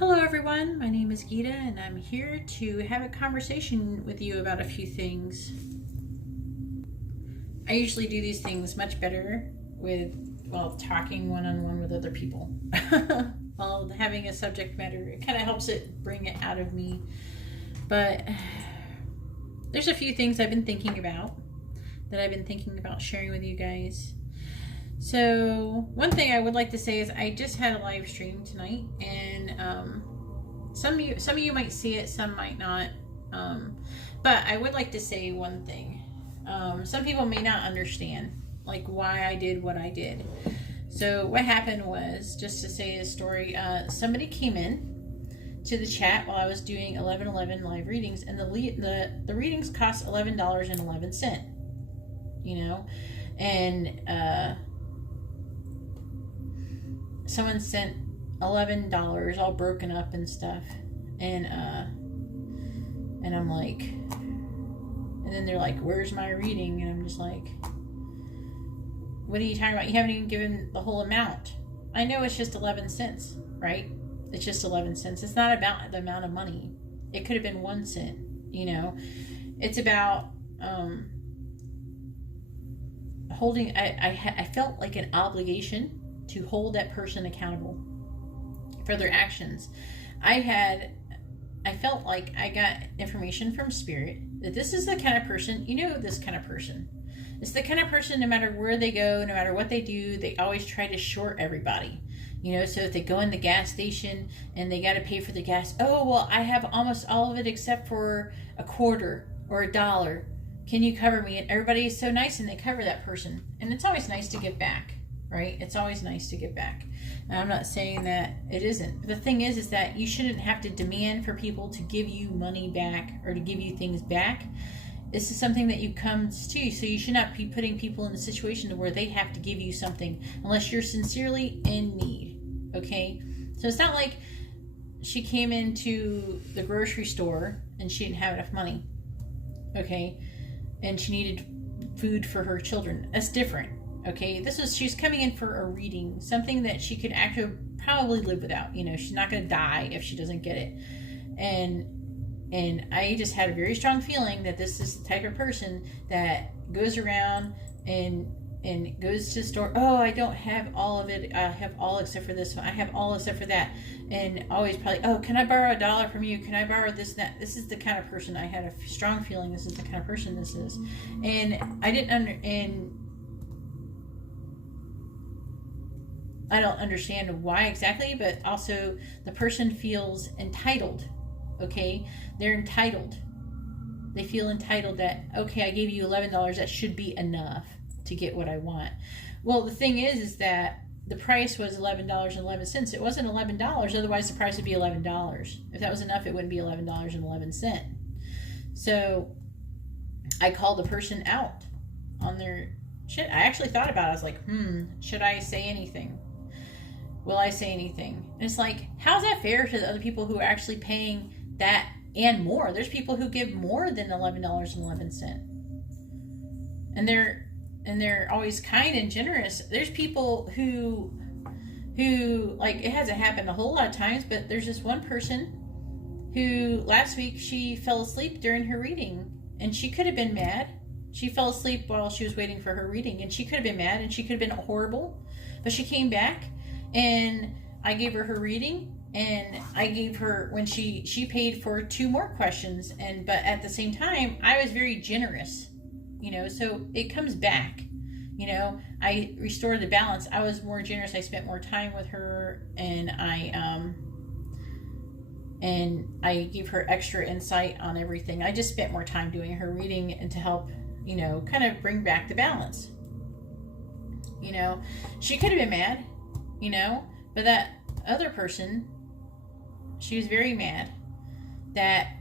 Hello everyone, my name is Gita and I'm here to have a conversation with you about a few things. I usually do these things much better talking one-on-one with other people. While having a subject matter, it kind of helps it bring it out of me. But there's a few things I've been thinking about sharing with you guys. So one thing I would like to say is I just had a live stream tonight, and some of you might see it, some might not. But I would like to say one thing. Some people may not understand like why I did what I did. So what happened was, just to say a story, somebody came in to the chat while I was doing 11/11 live readings, and the readings cost $11.11. You know, and someone sent $11 all broken up and stuff, and I'm like, and then they're like, where's my reading? And I'm just like, what are you talking about? You haven't even given the whole amount. I know it's just 11 cents, right? It's just 11 cents. It's not about the amount of money. It could have been 1 cent, you know. It's about holding. I felt like an obligation to hold that person accountable for their actions. I felt like I got information from Spirit that this is the kind of person, this kind of person. It's the kind of person, no matter where they go, no matter what they do, they always try to short everybody. So if they go in the gas station and they got to pay for the gas, oh, well, I have almost all of it except for a quarter or $1. Can you cover me? And everybody is so nice and they cover that person. And it's always nice to give back. Right? It's always nice to give back. And I'm not saying that it isn't. But the thing is that you shouldn't have to demand for people to give you money back or to give you things back. This is something that you come to. So you should not be putting people in a situation where they have to give you something unless you're sincerely in need. Okay? So it's not like she came into the grocery store and she didn't have enough money. Okay? And she needed food for her children. That's different. Okay, she's coming in for a reading, something that she could actually probably live without. She's not going to die if she doesn't get it. And I just had a very strong feeling that this is the type of person that goes around and goes to the store. Oh, I don't have all of it. I have all except for this one. I have all except for that. And always probably, oh, can I borrow $1 from you? Can I borrow this and that? This is the kind of person I had a strong feeling this is the kind of person this is. And I don't understand why exactly, but also the person feels entitled, okay? They're entitled. They feel entitled that, okay, I gave you $11, that should be enough to get what I want. Well, the thing is that the price was $11.11. It wasn't $11, otherwise the price would be $11. If that was enough, it wouldn't be $11.11. So I called the person out on their shit. I actually thought about it. I was like, should I say anything? Will I say anything? And it's like, how's that fair to the other people who are actually paying that and more? There's people who give more than $11.11. And they're always kind and generous. There's people who like, it hasn't happened a whole lot of times, but there's this one person who last week she fell asleep during her reading, and she could have been mad. She fell asleep while she was waiting for her reading, and she could have been mad and she could have been horrible, but she came back. And I gave her reading, and I gave her, when she paid for 2 more questions, but at the same time I was very generous, so it comes back. I restored the balance. I was more generous. I spent more time with her, and I gave her extra insight on everything. I just spent more time doing her reading and to help, kind of bring back the balance. She could have been mad, but that other person, she was very mad that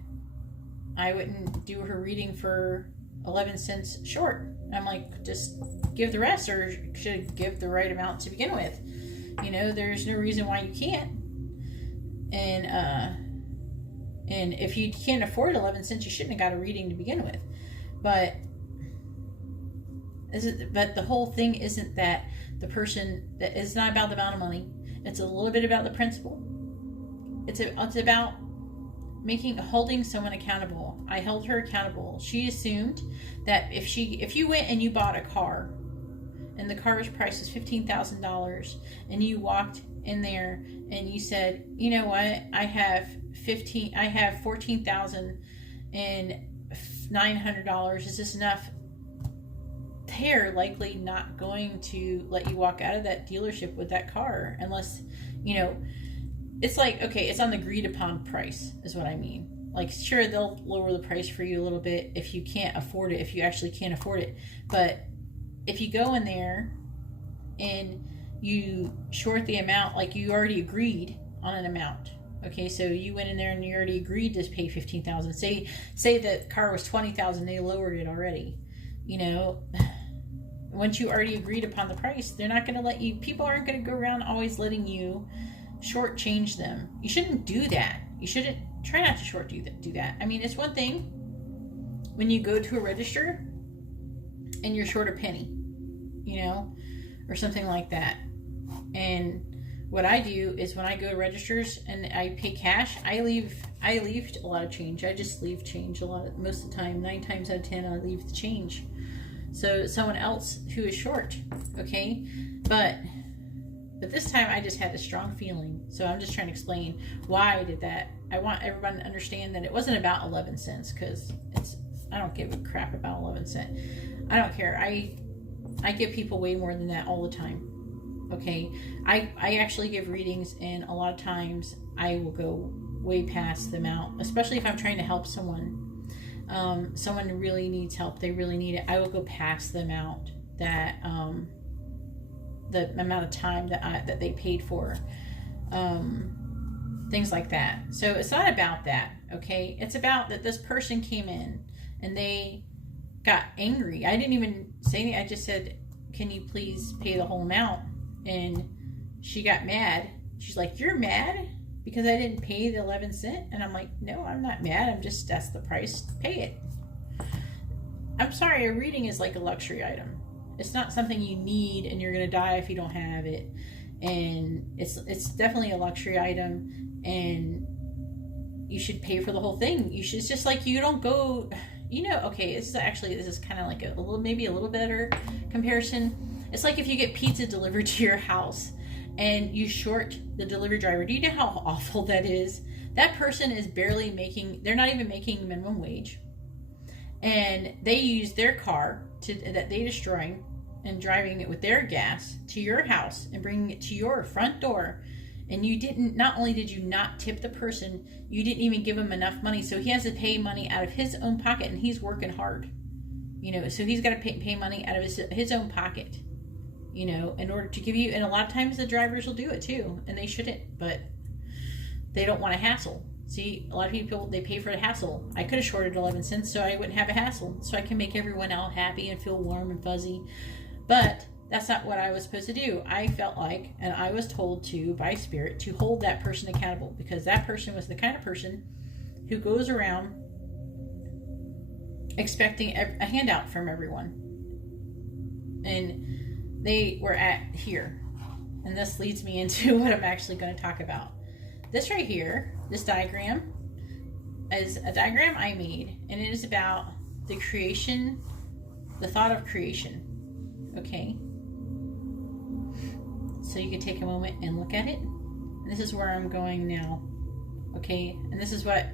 I wouldn't do her reading for 11 cents short. I'm like, just give the rest, or should give the right amount to begin with. There's no reason why you can't. And if you can't afford 11 cents, you shouldn't have got a reading to begin with. But the whole thing isn't that the person, that it's not about the amount of money. It's a little bit about the principle. It's about holding someone accountable. I held her accountable. She assumed that if you went and you bought a car, and the car's price is $15,000, and you walked in there and you said, you know what, I have $14,900. Is this enough? They're likely not going to let you walk out of that dealership with that car unless, it's like, okay, it's on the agreed upon price is what I mean. Like, sure, they'll lower the price for you a little bit if you can't afford it, if you actually can't afford it. But if you go in there and you short the amount, like you already agreed on an amount. Okay, so you went in there and you already agreed to pay $15,000. Say the car was $20,000, they lowered it already. Once you already agreed upon the price, they're not going to let you. People aren't going to go around always letting you shortchange them. You shouldn't do that. You shouldn't try not to do that. I mean, it's one thing when you go to a register and you're short a penny, or something like that. And what I do is when I go to registers and I pay cash, I leave a lot of change. I just leave change most of the time. 9 times out of 10, I leave the change. So someone else who is short, okay? But this time I just had a strong feeling. So I'm just trying to explain why I did that. I want everyone to understand that it wasn't about 11 cents because I don't give a crap about 11 cents. I don't care. I give people way more than that all the time. Okay, I actually give readings, and a lot of times I will go way past the amount, especially if I'm trying to help someone. Someone really needs help, they really need it. I will go past the amount that the amount of time that they paid for, things like that. So it's not about that, okay? It's about that this person came in and they got angry. I didn't even say anything. I just said, can you please pay the whole amount? And she got mad. She's like, you're mad because I didn't pay the 11 cents? And I'm like, no, I'm not mad. that's the price. Pay it. I'm sorry, a reading is like a luxury item. It's not something you need and you're going to die if you don't have it. And it's definitely a luxury item, and you should pay for the whole thing. It's just like you don't go, okay, this is kind of like maybe a little better comparison. It's like if you get pizza delivered to your house and you short the delivery driver. Do you know how awful that is? That person is they're not even making minimum wage. And they use their car that they destroying and driving it with their gas to your house and bringing it to your front door. And not only did you not tip the person, you didn't even give him enough money. So he has to pay money out of his own pocket, and he's working hard. So he's got to pay money out of his own pocket. In order to give you, and a lot of times the drivers will do it too, and they shouldn't, but they don't want a hassle. See, a lot of people, they pay for the hassle. I could have shorted 11 cents so I wouldn't have a hassle, so I can make everyone out happy and feel warm and fuzzy. But that's not what I was supposed to do. I felt like, and I was told to, by Spirit, to hold that person accountable, because that person was the kind of person who goes around expecting a handout from everyone. And they were at here, and this leads me into what I'm actually going to talk about. This right here, this diagram, is a diagram I made, and it is about the thought of creation. Okay, so you can take a moment and look at it. And this is where I'm going now. Okay, and this is what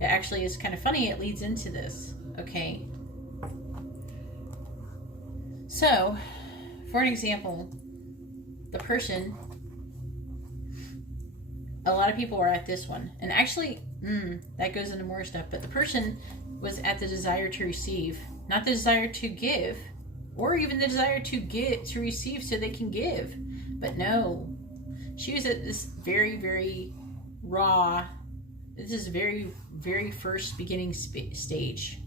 it actually is kind of funny. It leads into this. Okay, so for an example, the person, a lot of people are at this one, and actually that goes into more stuff, but the person was at the desire to receive, not the desire to give, or even the desire to receive so they can give. But no, she was at this very, very raw, this is very, very first beginning stage.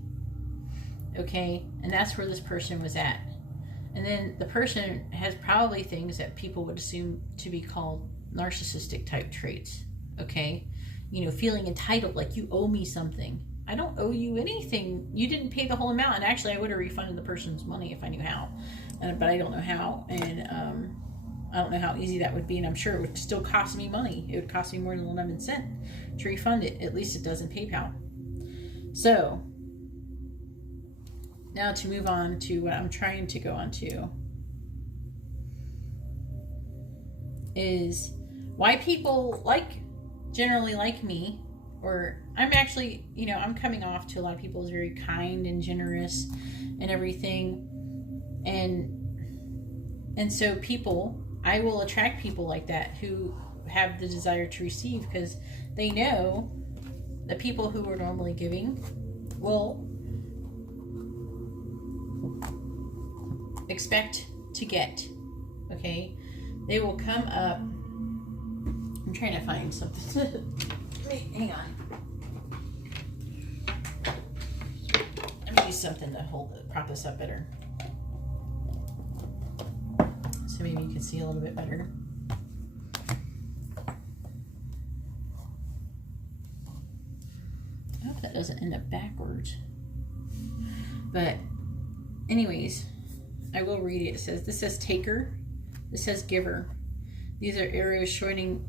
Okay, and that's where this person was at. And then the person has probably things that people would assume to be called narcissistic type traits. Okay, feeling entitled, like you owe me something. I don't owe you anything. You didn't pay the whole amount. And actually, I would have refunded the person's money if I knew how, but I don't know how. And I don't know how easy that would be, and I'm sure it would still cost me money. It would cost me more than 11 cents to refund it. At least it does in PayPal. So, now to move on to what I'm trying to go on to is why people generally like me, or I'm actually, I'm coming off to a lot of people as very kind and generous and everything. And so I will attract people like that who have the desire to receive, because they know the people who are normally giving will expect to get. Okay? They will come up. I'm trying to find something. Wait, hang on. Let me use something to prop this up better. So maybe you can see a little bit better. I hope that doesn't end up backwards. But anyways, I will read it. It says, this says taker, this says giver. These are areas showing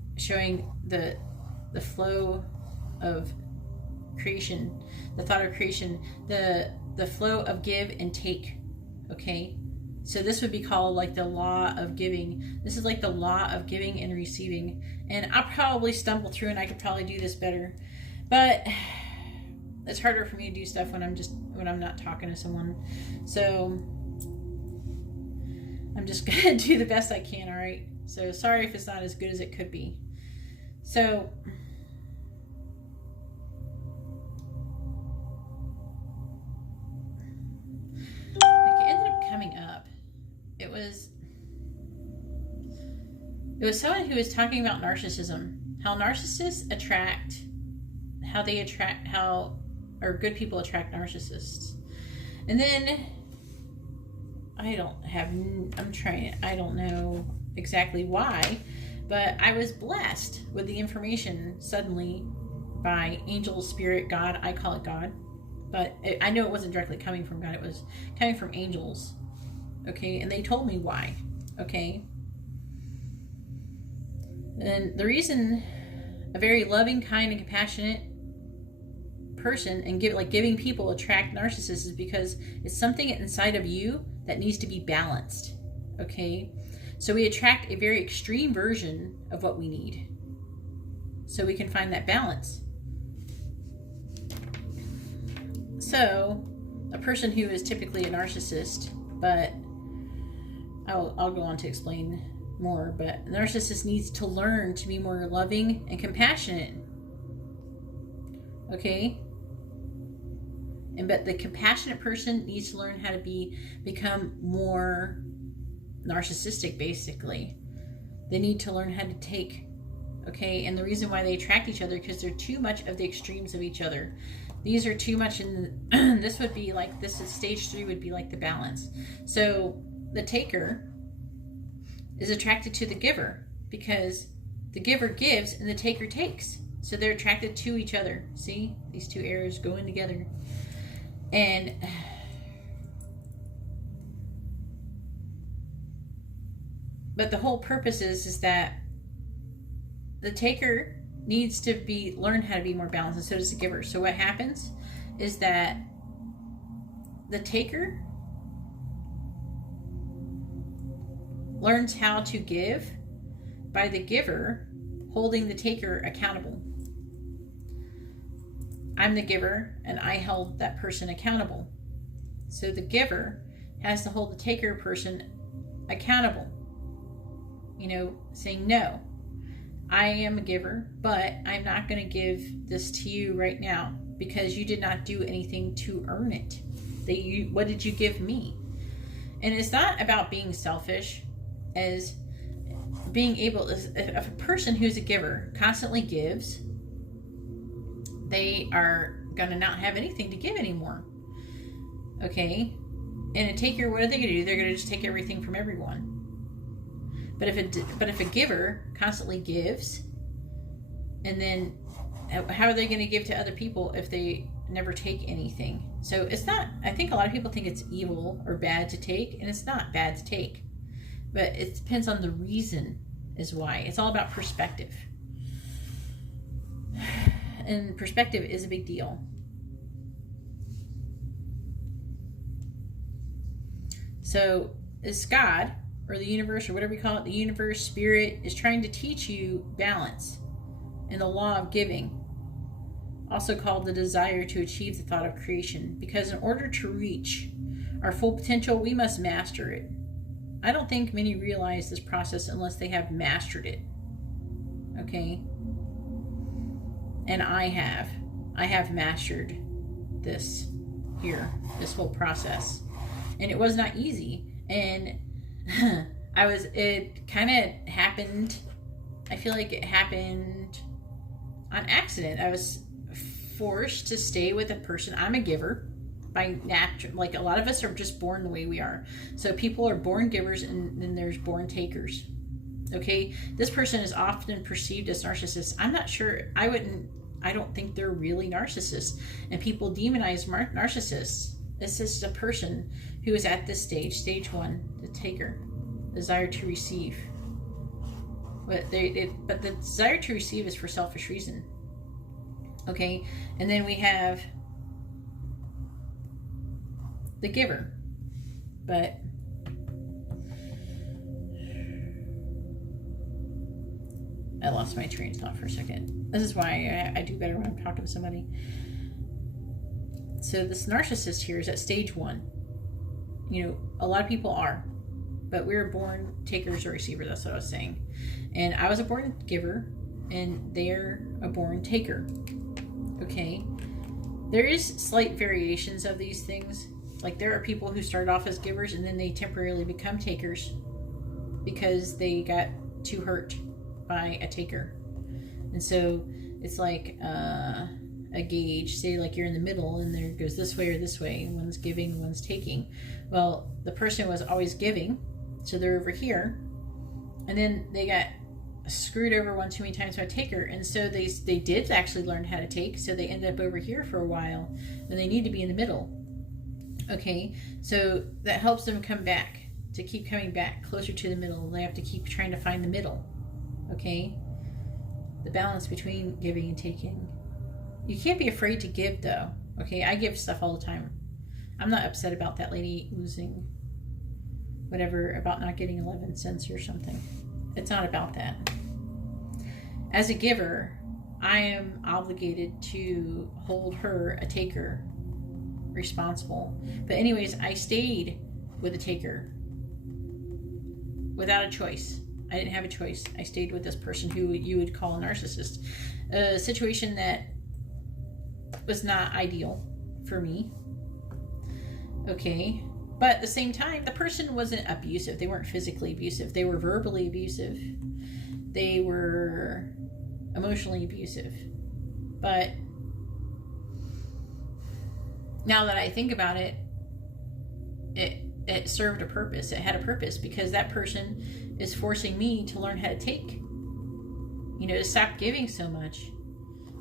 the flow of creation, the thought of creation, the flow of give and take. Okay? So this would be called like the law of giving. This is like the law of giving and receiving. And I'll probably stumble through, and I could probably do this better. But it's harder for me to do stuff when I'm not talking to someone. So I'm just gonna do the best I can, all right? So sorry if it's not as good as it could be. So it ended up coming up. It was someone who was talking about narcissism, how narcissists or good people attract narcissists. And then I don't know exactly why, but I was blessed with the information suddenly by angel, spirit, God. I call it God, but I know it wasn't directly coming from God. It was coming from angels. Okay. And they told me why. Okay. And the reason a very loving, kind, and compassionate person and giving people attract narcissists is because it's something inside of you that needs to be balanced. Okay. So we attract a very extreme version of what we need, so we can find that balance. So a person who is typically a narcissist, but I'll go on to explain more, but a narcissist needs to learn to be more loving and compassionate. Okay? But the compassionate person needs to learn how to become more narcissistic, basically. They need to learn how to take. Okay? And the reason why they attract each other, because they're too much of the extremes of each other. These are too much this would be like, this is stage 3 would be like the balance. So the taker is attracted to the giver because the giver gives and the taker takes. So they're attracted to each other. See? These two areas going together. But the whole purpose is that the taker needs to learn how to be more balanced, and so does the giver. So what happens is that the taker learns how to give by the giver holding the taker accountable. I'm the giver and I held that person accountable. So the giver has to hold the taker person accountable. Saying, no, I am a giver, but I'm not going to give this to you right now because you did not do anything to earn it. What did you give me? And it's not about being selfish, as being able, if a person who's a giver constantly gives, they are going to not have anything to give anymore. Okay? And a taker, what are they going to do? They're going to just take everything from everyone. But if a giver constantly gives, and then how are they going to give to other people if they never take anything? So it's not, I think a lot of people think it's evil or bad to take, and it's not bad to take. but it depends on the reason is why. It's all about perspective. And perspective is a big deal. So this God, or the universe, or whatever you call it, the universe, spirit, is trying to teach you balance and the law of giving, also called the desire to achieve the thought of creation, because in order to reach our full potential, we must master it. I don't think many realize this process unless they have mastered it. Okay? And I have mastered this this whole process. And it was not easy. And it kind of happened, I feel like it happened on accident. I was forced to stay with a person. I'm a giver by nature. Like, a lot of us are just born the way we are. So people are born givers, and then there's born takers. Okay? This person is often perceived as narcissists. I'm not sure. I don't think they're really narcissists. And people demonize narcissists. This is a person who is at this stage 1, the taker, desire to receive. But the desire to receive is for selfish reason. Okay? And then we have the giver. But I lost my train of thought for a second. This is why I do better when I'm talking to somebody. So this narcissist here is at stage 1. You know, a lot of people are, but we're born takers or receivers. That's what I was saying. And I was a born giver, and they're a born taker. Okay? There is slight variations of these things. Like, there are people who started off as givers and then they temporarily become takers because they got too hurt by a taker. And so it's like a gauge. Say, like, you're in the middle and there goes this way or this way. One's giving, one's taking. Well, the person was always giving, so they're over here. And then they got screwed over one too many times by a taker, and so they did actually learn how to take, so they ended up over here for a while, and they need to be in the middle. Okay, so that helps them come back, to keep coming back closer to the middle. They have to keep trying to find the middle. Okay, the balance between giving and taking. You can't be afraid to give, though. Okay, I give stuff all the time. I'm not upset about that lady losing whatever, about not getting 11 cents or something. It's not about that. As a giver, I am obligated to hold her, a taker, responsible. But anyways, I stayed with a taker without a choice. I didn't have a choice. I stayed with this person who you would call a narcissist. A situation that was not ideal for me. Okay. But at the same time, the person wasn't abusive. They weren't physically abusive. They were verbally abusive. They were emotionally abusive. But now that I think about it, it served a purpose. It had a purpose, because that person is forcing me to learn how to take. You know, to stop giving so much.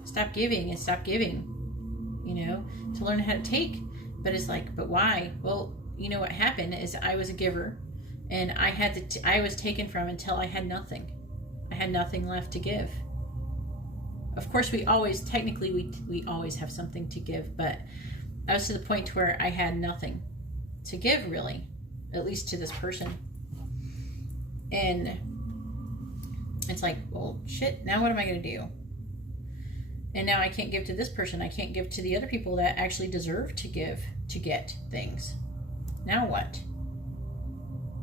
Stop giving and stop giving. You know, to learn how to take. But it's like, but why? Well, you know what happened is I was a giver, and I was taken from until I had nothing. I had nothing left to give. Of course, we always have something to give, but I was to the point where I had nothing to give, really, at least to this person. And it's like, well, shit, now what am I going to do? And now I can't give to this person. I can't give to the other people that actually deserve to give, to get things. Now what?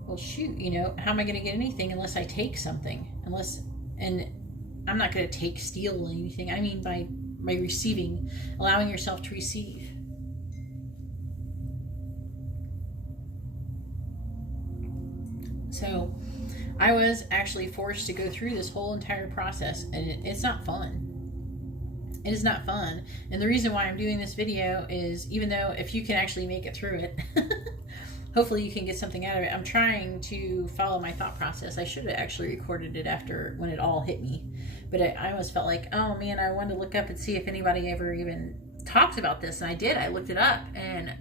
Well, shoot, you know, how am I going to get anything unless I take something? And I'm not going to steal anything. I mean by receiving, allowing yourself to receive. So I was actually forced to go through this whole entire process, and it's not fun. It is not fun. And the reason why I'm doing this video is, even though if you can actually make it through it, hopefully you can get something out of it. I'm trying to follow my thought process. I should have actually recorded it after, when it all hit me. But I almost felt like, oh man, I wanted to look up and see if anybody ever even talks about this. And I did. I looked it up, and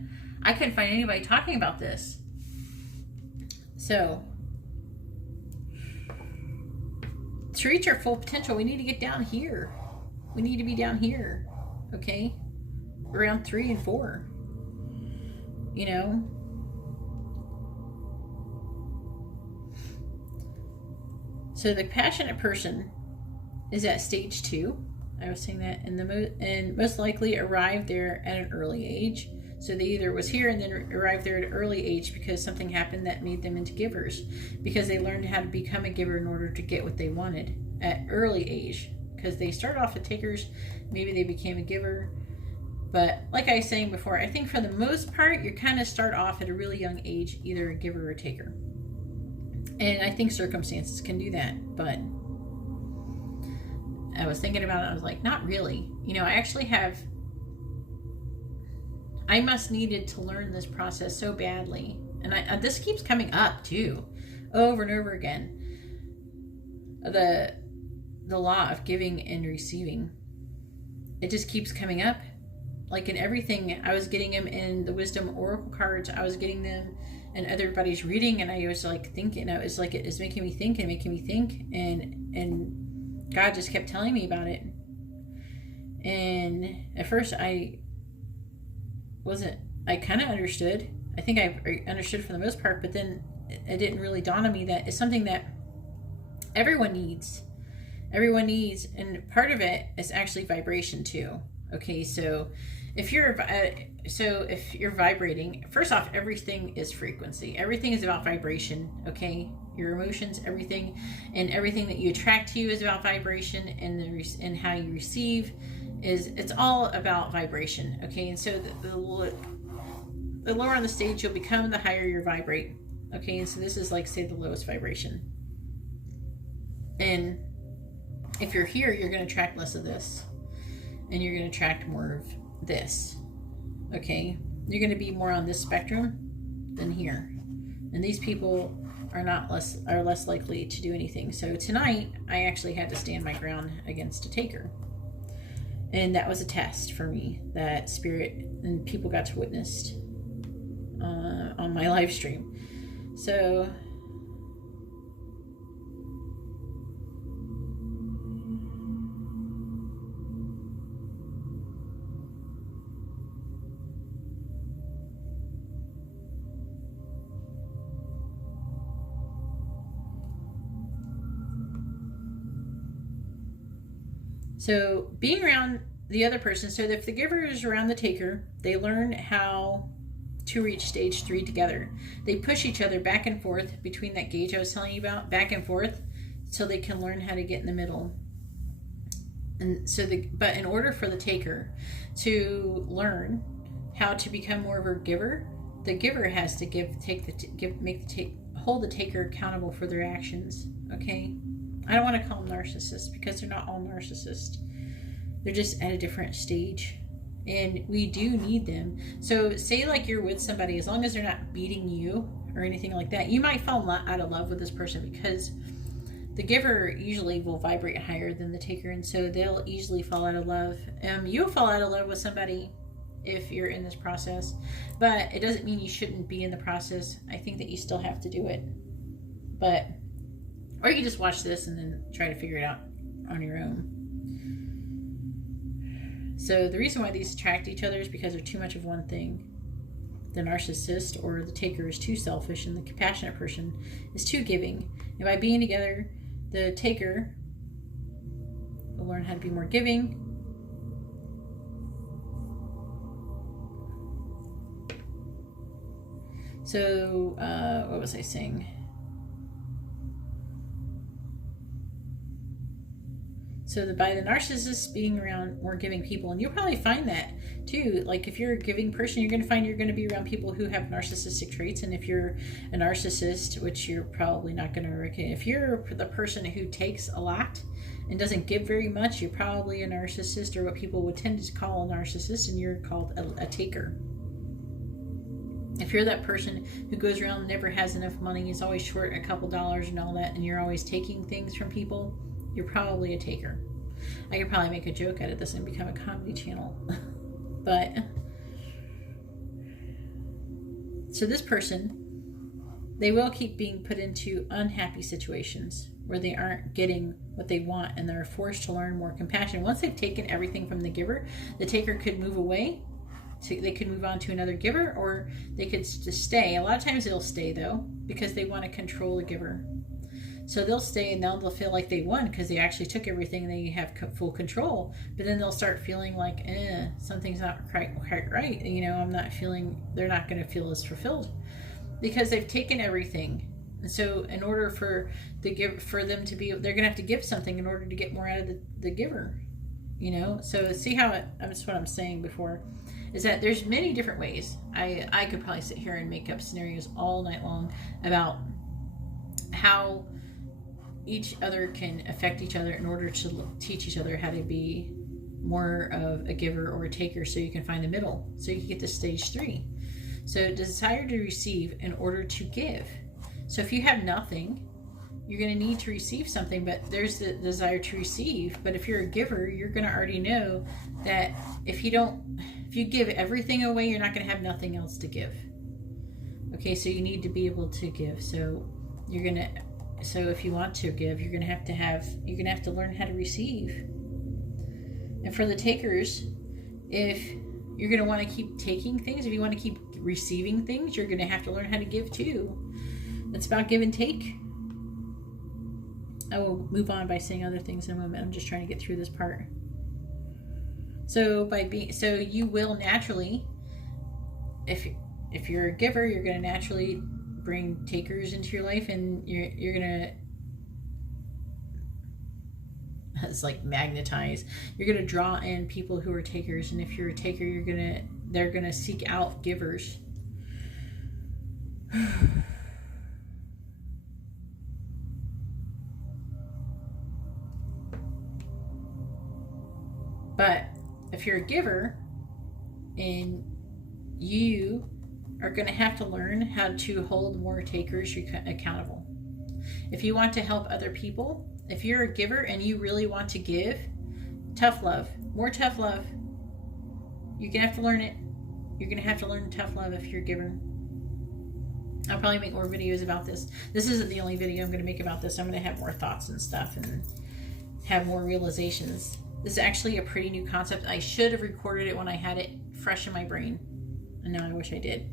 I couldn't find anybody talking about this. So to reach our full potential, we need to get down here. We need to be down here, okay? Around 3 and 4, you know? So the passionate person is at stage 2. I was saying that, and most likely arrived there at an early age. So they either was here and then arrived there at an early age because something happened that made them into givers, because they learned how to become a giver in order to get what they wanted at early age. Because they started off as takers, maybe they became a giver. But like I was saying before, I think for the most part, you kind of start off at a really young age, either a giver or a taker. And I think circumstances can do that, but I was thinking about it, I was like, not really. You know, I must needed to learn this process so badly. And this keeps coming up too, over and over again. The law of giving and receiving. It just keeps coming up. Like in everything, I was getting them in the wisdom oracle cards. I was getting them in everybody's reading, and I was like thinking, I was like, it's making me think and making me think, and God just kept telling me about it. And at first I kind of understood. I think I understood for the most part, but then it didn't really dawn on me that it's something that everyone needs. Everyone needs, and part of it is actually vibration too. Okay, so if you're vibrating, first off, everything is frequency. Everything is about vibration. Okay, your emotions, everything, and everything that you attract to you is about vibration, and how you receive it's all about vibration. Okay, and so the lower on the stage you'll become, the higher you vibrate. Okay, and so this is like, say, the lowest vibration. And if you're here, you're going to attract less of this, and you're going to attract more of this. Okay, you're going to be more on this spectrum than here, and these people are less likely to do anything. So tonight I actually had to stand my ground against a taker, and that was a test for me that spirit and people got to witness on my live stream. So being around the other person, so if the giver is around the taker, they learn how to reach stage 3 together. They push each other back and forth between that gauge I was telling you about, back and forth, so they can learn how to get in the middle. And so but in order for the taker to learn how to become more of a giver, the giver has to hold the taker accountable for their actions. Okay, I don't want to call them narcissists, because they're not all narcissists. They're just at a different stage, and we do need them. So say like you're with somebody, as long as they're not beating you or anything like that, you might fall out of love with this person, because the giver usually will vibrate higher than the taker, and so they'll easily fall out of love. You'll fall out of love with somebody if you're in this process, but it doesn't mean you shouldn't be in the process. I think that you still have to do it, or you can just watch this and then try to figure it out on your own. So the reason why these attract each other is because they're too much of one thing. The narcissist or the taker is too selfish, and the compassionate person is too giving. And by being together, the taker will learn how to be more giving. So, what was I saying? So by the narcissist being around more giving people, and you'll probably find that too. Like if you're a giving person, you're going to find you're going to be around people who have narcissistic traits. And if you're a narcissist, which you're probably not going to recognize, if you're the person who takes a lot and doesn't give very much, you're probably a narcissist, or what people would tend to call a narcissist, and you're called a taker. If you're that person who goes around and never has enough money, is always short a couple dollars and all that, and you're always taking things from people, you're probably a taker. I could probably make a joke out of this and become a comedy channel. But so this person, they will keep being put into unhappy situations where they aren't getting what they want, and they're forced to learn more compassion. Once they've taken everything from the giver, the taker could move away. So they could move on to another giver, or they could just stay. A lot of times they'll stay, though, because they want to control the giver. So they'll stay, and now they'll feel like they won because they actually took everything and they have full control. But then they'll start feeling like, something's not quite right. I'm not feeling, they're not going to feel as fulfilled because they've taken everything. And so in order for them to be, they're going to have to give something in order to get more out of the giver. So see how that's what I'm saying before, is that there's many different ways. I could probably sit here and make up scenarios all night long about how each other can affect each other in order to teach each other how to be more of a giver or a taker, so you can find the middle, so you can get to stage 3. So desire to receive in order to give. So if you have nothing, you're going to need to receive something, but there's the desire to receive. But if you're a giver, you're going to already know that if you give everything away, you're not going to have nothing else to give. Okay, so you need to be able to give. So if you want to give, you're going to have to learn how to receive. And for the takers, if you're going to want to keep taking things, if you want to keep receiving things, you're going to have to learn how to give too. It's about give and take. I will move on by saying other things in a moment. I'm just trying to get through this part. So you will naturally, if you're a giver, you're going to naturally bring takers into your life, and you're going to, it's like magnetize. You're going to draw in people who are takers, and if you're a taker, they're going to seek out givers. But if you're a giver, and you are going to have to learn how to hold more takers accountable. If you want to help other people, if you're a giver and you really want to give, tough love, more tough love. You're going to have to learn it. You're going to have to learn tough love if you're a giver. I'll probably make more videos about this. This isn't the only video I'm going to make about this. I'm going to have more thoughts and stuff and have more realizations. This is actually a pretty new concept. I should have recorded it when I had it fresh in my brain. And now I wish I did.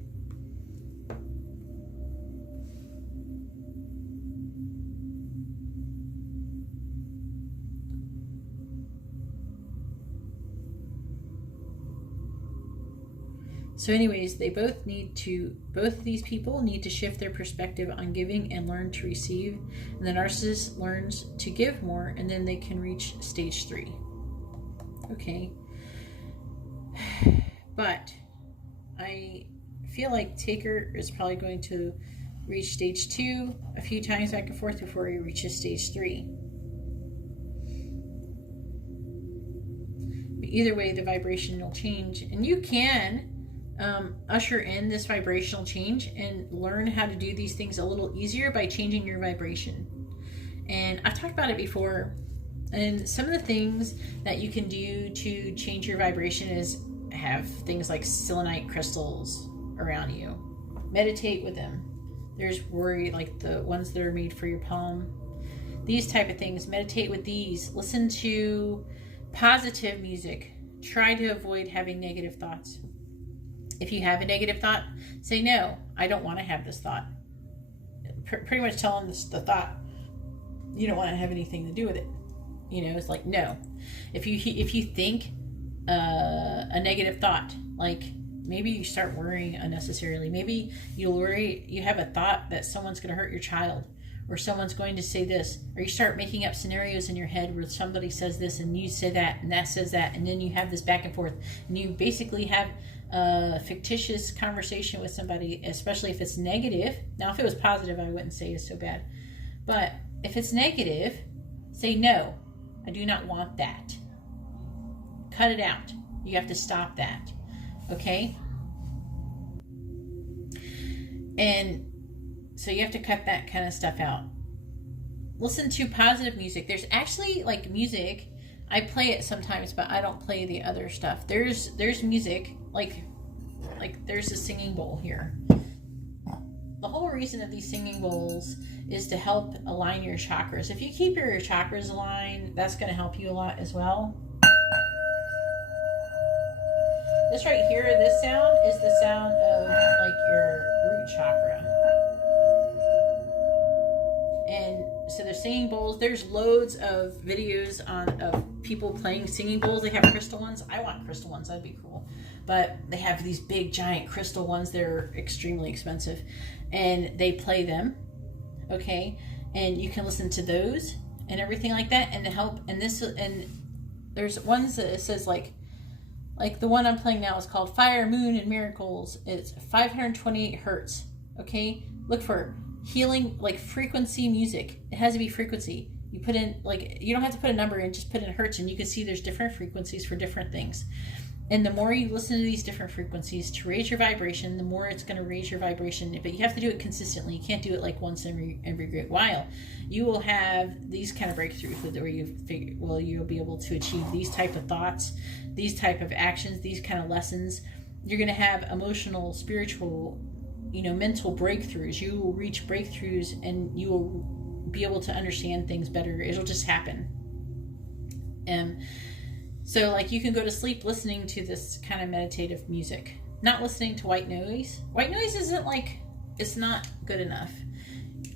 So anyways, both of these people need to shift their perspective on giving and learn to receive. And the narcissist learns to give more, and then they can reach stage 3. Okay. But I feel like taker is probably going to reach stage 2 a few times back and forth before he reaches stage 3. But either way, the vibration will change, and you can usher in this vibrational change and learn how to do these things a little easier by changing your vibration. And I've talked about it before, and some of the things that you can do to change your vibration is have things like selenite crystals around you. Meditate with them. There's like the ones that are made for your palm. These type of things. Meditate with these. Listen to positive music. Try to avoid having negative thoughts. If you have a negative thought, say, no, I don't want to have this thought. Pretty much tell them the thought. You don't want to have anything to do with it. It's like, no. If you think a negative thought, like maybe you start worrying unnecessarily. Maybe you have a thought that someone's going to hurt your child, or someone's going to say this, or you start making up scenarios in your head where somebody says this and you say that and that says that, and then you have this back and forth, and you basically have a fictitious conversation with somebody, especially if it's negative. Now, if it was positive, I wouldn't say it's so bad. But if it's negative, say, no, I do not want that. Cut it out. You have to stop that. Okay? And so you have to cut that kind of stuff out. Listen to positive music. There's actually like music. I play it sometimes, but I don't play the other stuff. There's music, like there's a singing bowl here. The whole reason of these singing bowls is to help align your chakras. If you keep your chakras aligned, that's going to help you a lot as well. This right here, this sound is the sound of like your root chakra. And so they're singing bowls. There's loads of videos of people playing singing bowls. They have crystal ones. I want crystal ones. That'd be cool. But they have these big giant crystal ones. They're extremely expensive. And they play them. Okay? And you can listen to those and everything like that, and to help. And there's ones that it says like the one I'm playing now is called Fire, Moon, and Miracles. It's 528 hertz. Okay? Look for healing, like frequency music. It has to be frequency. You put in, like, you don't have to put a number in, just put in hertz, and you can see there's different frequencies for different things. And the more you listen to these different frequencies to raise your vibration, the more it's going to raise your vibration. But you have to do it consistently. You can't do it like once every great while. You will have these kind of breakthroughs where you figure, well, you'll be able to achieve these type of thoughts, these type of actions, these kind of lessons. You're going to have emotional, spiritual, mental breakthroughs. You will reach breakthroughs, and you will be able to understand things better. It'll just happen. So like you can go to sleep listening to this kind of meditative music, not listening to white noise. White noise isn't like, it's not good enough.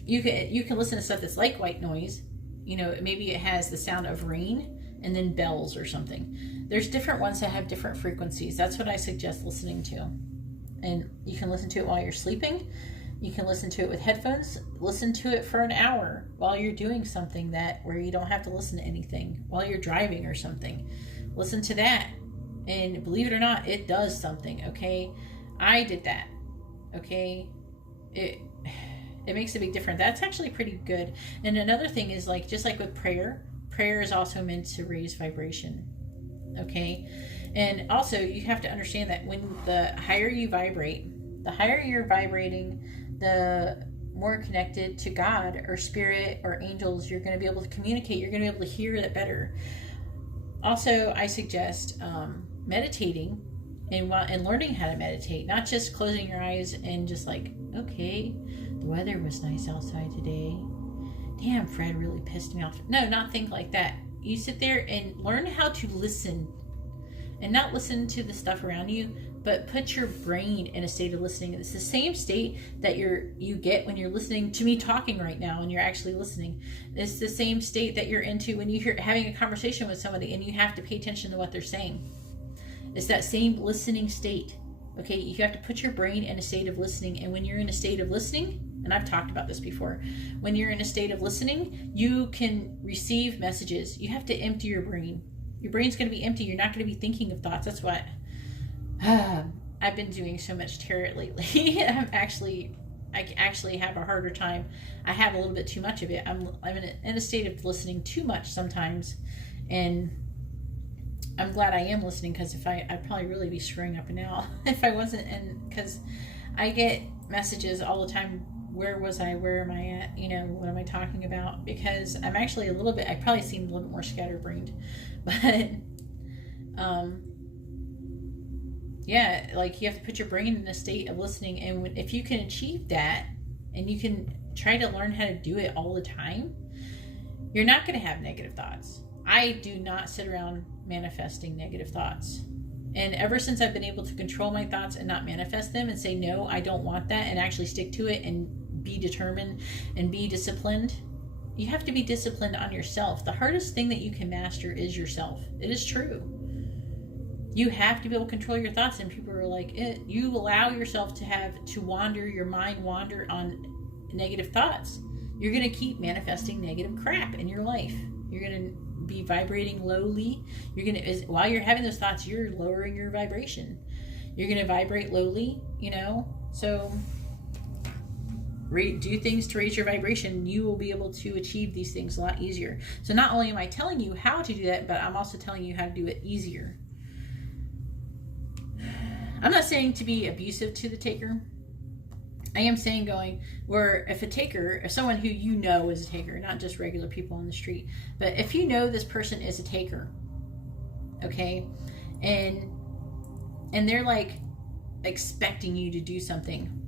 You can listen to stuff that's like white noise. Maybe it has the sound of rain and then bells or something. There's different ones that have different frequencies. That's what I suggest listening to. And you can listen to it while you're sleeping. You can listen to it with headphones. Listen to it for an hour while you're doing something where you don't have to listen to anything, while you're driving or something. Listen to that. And believe it or not, it does something, okay? I did that, okay? It makes a big difference. That's actually pretty good. And another thing is, like, just like with prayer is also meant to raise vibration, okay? And also, you have to understand that when the higher you vibrate, the higher you're vibrating, the more connected to God or spirit or angels you're going to be able to communicate. You're going to be able to hear that better. Also, I suggest meditating and learning how to meditate, not just closing your eyes and just like, okay, the weather was nice outside today. Damn, Fred really pissed me off. No, not think like that. You sit there and learn how to listen, and not listen to the stuff around you, but put your brain in a state of listening. It's the same state that you get when you're listening to me talking right now and you're actually listening. It's the same state that you're into when you're having a conversation with somebody and you have to pay attention to what they're saying. It's that same listening state. Okay, you have to put your brain in a state of listening. And when you're in a state of listening, and I've talked about this before, when you're in a state of listening, you can receive messages. You have to empty your brain. Your brain's going to be empty. You're not going to be thinking of thoughts. That's what I've been doing so much tarot lately. I actually have a harder time. I have a little bit too much of it. I'm in a state of listening too much sometimes, and I'm glad I am listening, because I'd probably really be screwing up now if I wasn't. And because I get messages all the time. Where was I? Where am I at? What am I talking about? Because I'm actually I probably seem a little bit more scatterbrained, but yeah, like you have to put your brain in a state of listening. And if you can achieve that, and you can try to learn how to do it all the time, you're not going to have negative thoughts. I do not sit around manifesting negative thoughts. And ever since I've been able to control my thoughts and not manifest them and say, no, I don't want that, and actually stick to it and be determined and be disciplined. You have to be disciplined on yourself. The hardest thing that you can master is yourself. It is true. You have to be able to control your thoughts, and people are like, you allow yourself to wander, your mind wander on negative thoughts. You're going to keep manifesting negative crap in your life. You're going to be vibrating lowly. While you're having those thoughts, you're lowering your vibration. You're going to vibrate lowly, so do things to raise your vibration. You will be able to achieve these things a lot easier. So not only am I telling you how to do that, but I'm also telling you how to do it easier. I'm not saying to be abusive to the taker. I am saying if someone who is a taker, not just regular people on the street, but if this person is a taker, okay, and they're like expecting you to do something,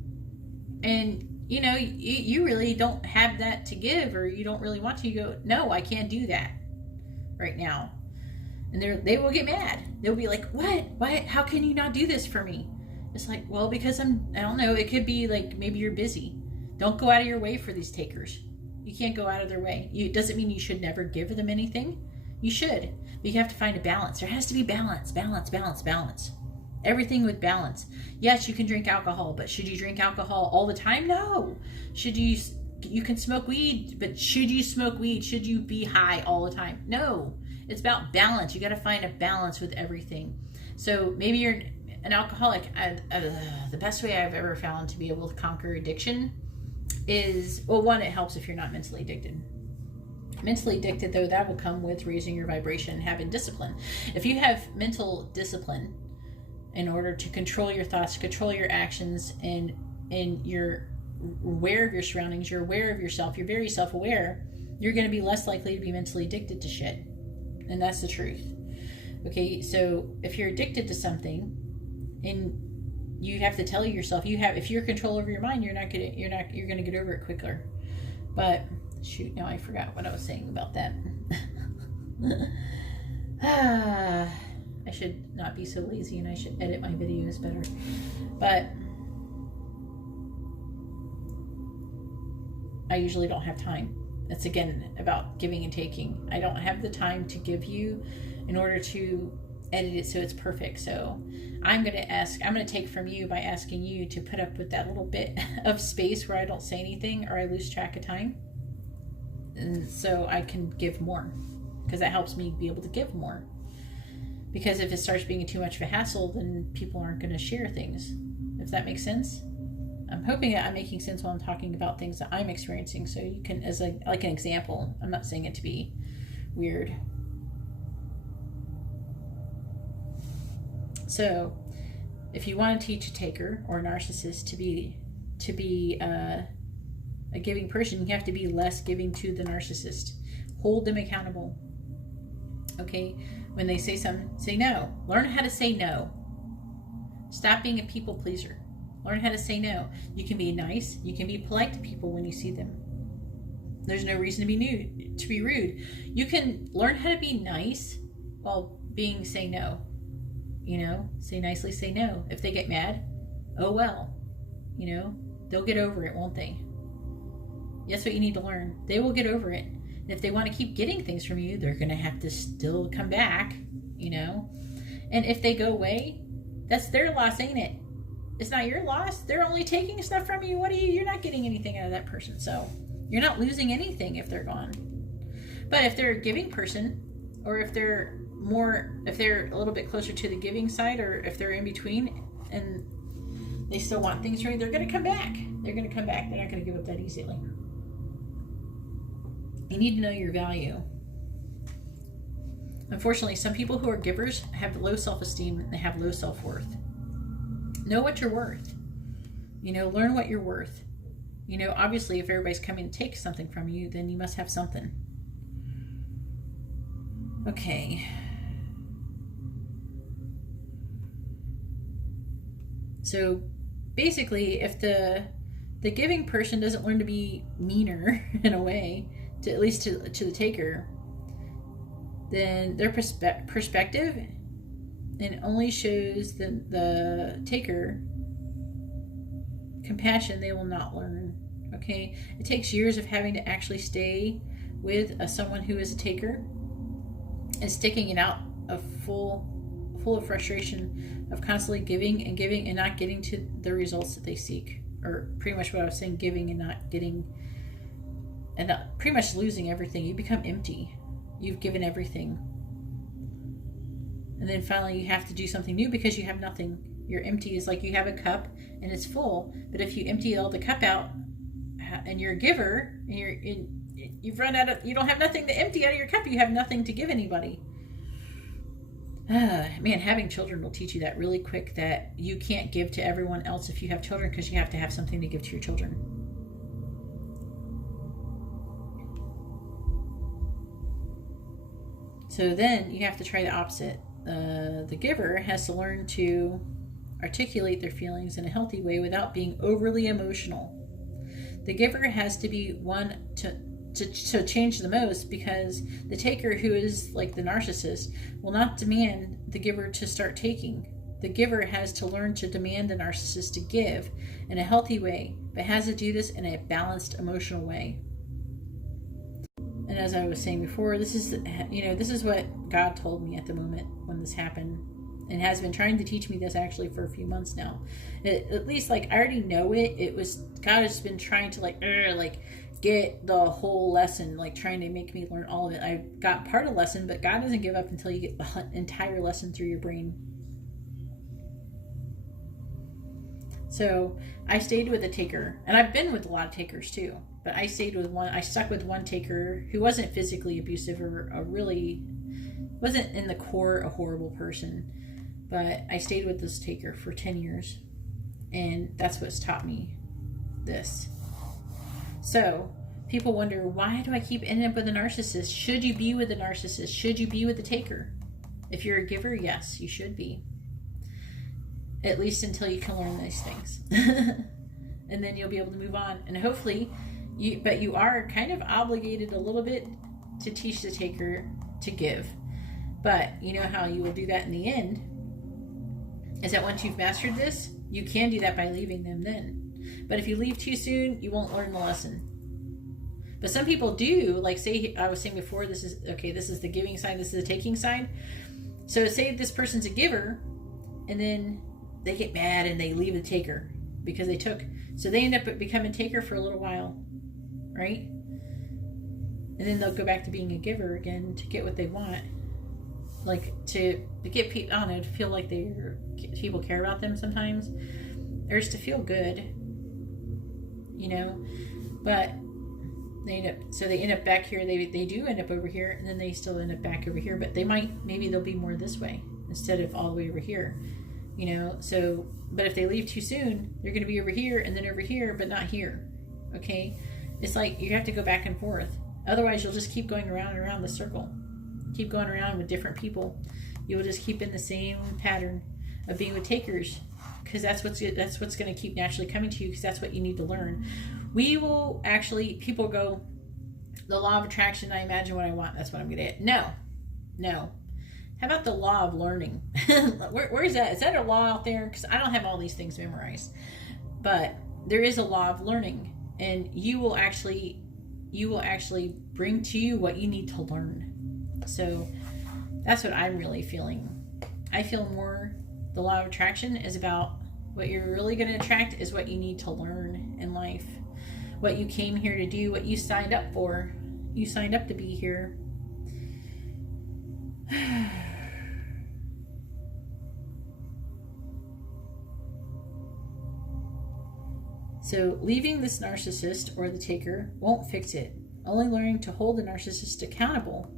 and you really don't have that to give, or you don't really want to. You go, no, I can't do that right now. And they will get mad. They'll be like, what, how can you not do this for me? It's like, well, because I don't know, it could be like, maybe you're busy. Don't go out of your way for these takers. You can't go out of their way. It doesn't mean you should never give them anything. You should, but you have to find a balance. There has to be balance. Everything with balance. Yes, you can drink alcohol, but should you drink alcohol all the time? No. You can smoke weed, but should you smoke weed? Should you be high all the time? No. It's about balance. You got to find a balance with everything. So maybe you're an alcoholic. The best way I've ever found to be able to conquer addiction is, well, one, it helps if you're not mentally addicted. Mentally addicted, though, that will come with raising your vibration and having discipline. If you have mental discipline in order to control your thoughts, control your actions, and you're aware of your surroundings, you're aware of yourself, you're very self-aware, you're going to be less likely to be mentally addicted to shit. And that's the truth. Okay, so if you're addicted to something, and you have to tell yourself, if you're control over your mind, you're going to get over it quicker. But shoot, now I forgot what I was saying about that. I should not be so lazy, and I should edit my videos better. But I usually don't have time. That's again about giving and taking. I don't have the time to give you in order to edit it so it's perfect. So I'm going to take from you by asking you to put up with that little bit of space where I don't say anything or I lose track of time. And so I can give more, because that helps me be able to give more. Because if it starts being too much of a hassle, then people aren't going to share things. If that makes sense. I'm hoping that I'm making sense while I'm talking about things that I'm experiencing, so you can, as like an example. I'm not saying it to be weird. So, if you want to teach a taker or a narcissist to be a giving person, you have to be less giving to the narcissist. Hold them accountable. Okay, when they say something, say no. Learn how to say no. Stop being a people pleaser. Learn how to say no. You can be nice. You can be polite to people when you see them. There's no reason to be rude. You can learn how to be nice while say no. Say nicely, say no. If they get mad, oh well. They'll get over it, won't they? That's what you need to learn. They will get over it. And if they want to keep getting things from you, they're going to have to still come back, And if they go away, that's their loss, ain't it? It's not your loss. They're only taking stuff from you. You're not getting anything out of that person. So you're not losing anything if they're gone. But if they're a giving person, or if they're a little bit closer to the giving side, or if they're in between and they still want things from you, they're going to come back. They're not going to give up that easily. You need to know your value. Unfortunately, some people who are givers have low self-esteem and they have low self-worth. Know what you're worth. Learn what you're worth. Obviously, if everybody's coming to take something from you, then you must have something. Okay. So basically, if the giving person doesn't learn to be meaner in a way, at least to the taker, then their perspective and only shows the taker compassion, they will not learn. Okay, it takes years of having to actually stay with someone who is a taker and sticking it out of full of frustration of constantly giving and not getting to the results that they seek, or pretty much what I was saying, giving and not getting, and not, pretty much losing everything. You become empty. You've given everything. And then finally you have to do something new because you have nothing. You're empty. Is like you have a cup and it's full, but if you empty all the cup out and you're a giver and you've run out of, you don't have nothing to empty out of your cup, you have nothing to give anybody. Man, having children will teach you that really quick, that you can't give to everyone else if you have children, because you have to have something to give to your children. So then you have to try the opposite. The giver has to learn to articulate their feelings in a healthy way without being overly emotional. The giver has to be one to change the most, because the taker, who is like the narcissist, will not demand the giver to start taking. The giver has to learn to demand the narcissist to give in a healthy way, but has to do this in a balanced emotional way. And as I was saying before, this is what God told me at the moment when this happened, and has been trying to teach me this actually for a few months now. At least, like, I already know it. It was God has been trying to get the whole lesson, like trying to make me learn all of it. I got part of the lesson, but God doesn't give up until you get the entire lesson through your brain. So I stayed with a taker, and I've been with a lot of takers too, but I stayed with one. I stuck with one taker who wasn't physically abusive or really wasn't in the core a horrible person, but I stayed with this taker for 10 years, and that's what's taught me this. So people wonder, why do I keep ending up with a narcissist? Should you be with a narcissist? Should you be with a taker? If you're a giver, yes, you should be. At least until you can learn these things. And then you'll be able to move on. And hopefully, you are kind of obligated a little bit to teach the taker to give. But you know how you will do that in the end is that once you've mastered this, you can do that by leaving them then. But if you leave too soon, you won't learn the lesson. But some people do, like, say, I was saying before, this is the giving side, this is the taking side. So say this person's a giver, and then they get mad and they leave the taker because they took. So they end up becoming taker for a little while, right? And then they'll go back to being a giver again to get what they want. Like to get people, I don't know, to feel like people care about them sometimes. Or just to feel good, you know. But they end up back here. They do end up over here, and then they still end up back over here. But maybe they'll be more this way instead of all the way over here. You know, so, but if they leave too soon, they're going to be over here and then over here, but not here. Okay? It's like you have to go back and forth. Otherwise, you'll just keep going around and around the circle. Keep going around with different people. You will just keep in the same pattern of being with takers, because that's what's going to keep naturally coming to you, because that's what you need to learn. People go, the law of attraction, I imagine what I want, that's what I'm going to get. No. How about the law of learning? Where is that? Is that a law out there? Because I don't have all these things memorized. But there is a law of learning. And you will actually bring to you what you need to learn. So that's what I'm really feeling. I feel more the law of attraction is about what you're really going to attract is what you need to learn in life. What you came here to do, what you signed up for. You signed up to be here. So leaving this narcissist or the taker won't fix it. Only learning to hold the narcissist accountable.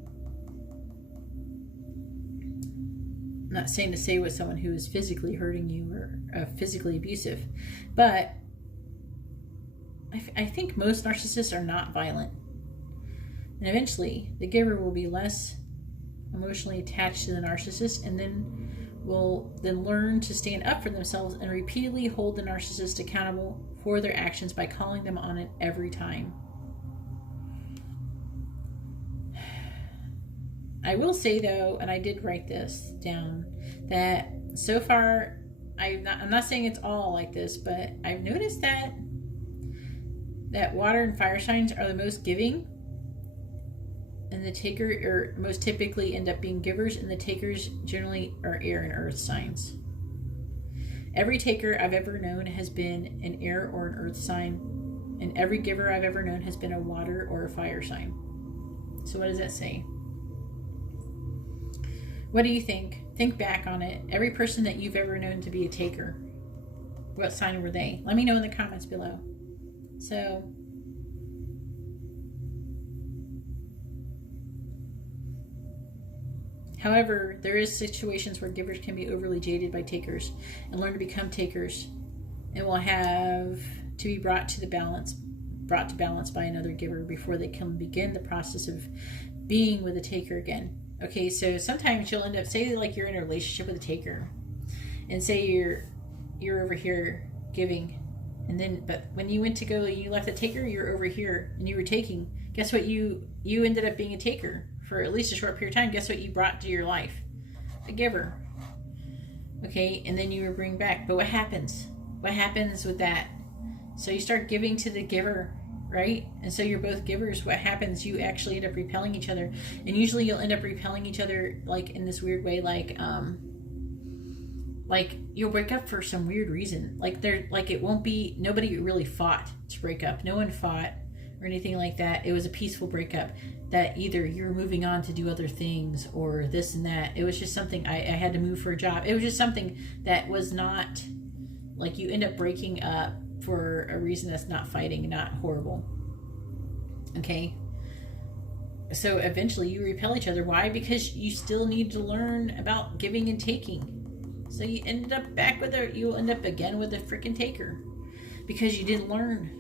I'm not saying to stay with someone who is physically hurting you or physically abusive, but I think most narcissists are not violent. And eventually, the giver will be less emotionally attached to the narcissist, and then will learn to stand up for themselves and repeatedly hold the narcissist accountable for their actions by calling them on it every time. I will say though, and I did write this down, that so far I'm not saying it's all like this, but I've noticed that water and fire signs are the most giving, and the taker or most typically end up being givers, and the takers generally are air and earth signs. Every taker I've ever known has been an air or an earth sign, and every giver I've ever known has been a water or a fire sign. So what does that say? What do you think? Think back on it. Every person that you've ever known to be a taker, what sign were they? Let me know in the comments below. So, however, there is situations where givers can be overly jaded by takers and learn to become takers, and will have to be brought to balance by another giver before they can begin the process of being with a taker again. Okay, so sometimes you'll end up, say like you're in a relationship with a taker, and say you're over here giving, And then, but when you went to go, you left the taker, you're over here and you were taking. Guess what? You ended up being a taker for at least a short period of time. Guess what you brought to your life? A giver. Okay, and then you were bringing back. But what happens? What happens with that? So you start giving to the giver, right? And so you're both givers. What happens? You actually end up repelling each other. And usually you'll end up repelling each other like in this weird way, like you'll break up for some weird reason. Like it won't be, nobody really fought to break up. No one fought or anything like that. It was a peaceful breakup that either you're moving on to do other things or this and that. It was just something I had to move for a job. It was just something that was not like you end up breaking up for a reason that's not fighting, not horrible. Okay. So eventually you repel each other. Why? Because you still need to learn about giving and taking. So you ended up back with you'll end up again with a freaking taker because you didn't learn.